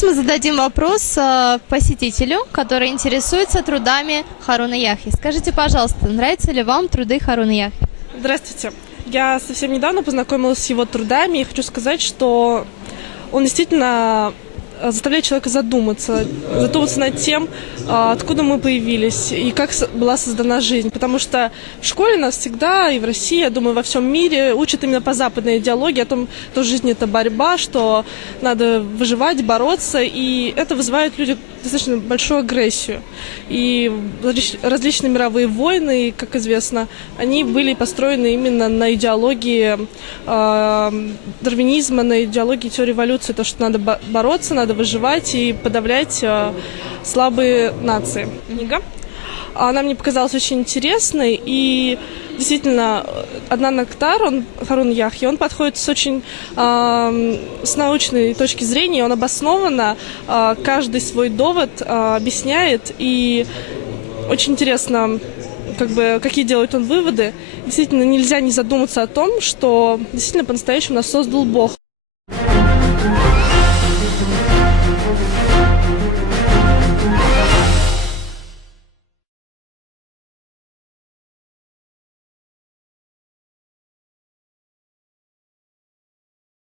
сейчас мы зададим вопрос посетителю, который интересуется трудами Харуна Яхьи. Скажите, пожалуйста, нравятся ли вам труды Харуна Яхьи? Здравствуйте. Я совсем недавно познакомилась с его трудами и хочу сказать, что он действительно заставляет человека задуматься над тем, откуда мы появились и как была создана жизнь. Потому что в школе нас всегда, и в России, я думаю, во всем мире учат именно по западной идеологии о том, что жизнь – это борьба, что надо выживать, бороться, и это вызывает в людях достаточно большую агрессию. И различные мировые войны, как известно, они были построены именно на идеологии дарвинизма, на идеологии теории эволюции, то, что надо бороться, надо выживать и подавлять слабые нации. Книга. Она мне показалась очень интересной, и действительно, Аднан Актар, Харун Яхьи, он подходит с научной точки зрения, он обоснованно каждый свой довод объясняет, и очень интересно, какие делает он выводы. Действительно, нельзя не задуматься о том, что действительно по-настоящему нас создал Бог.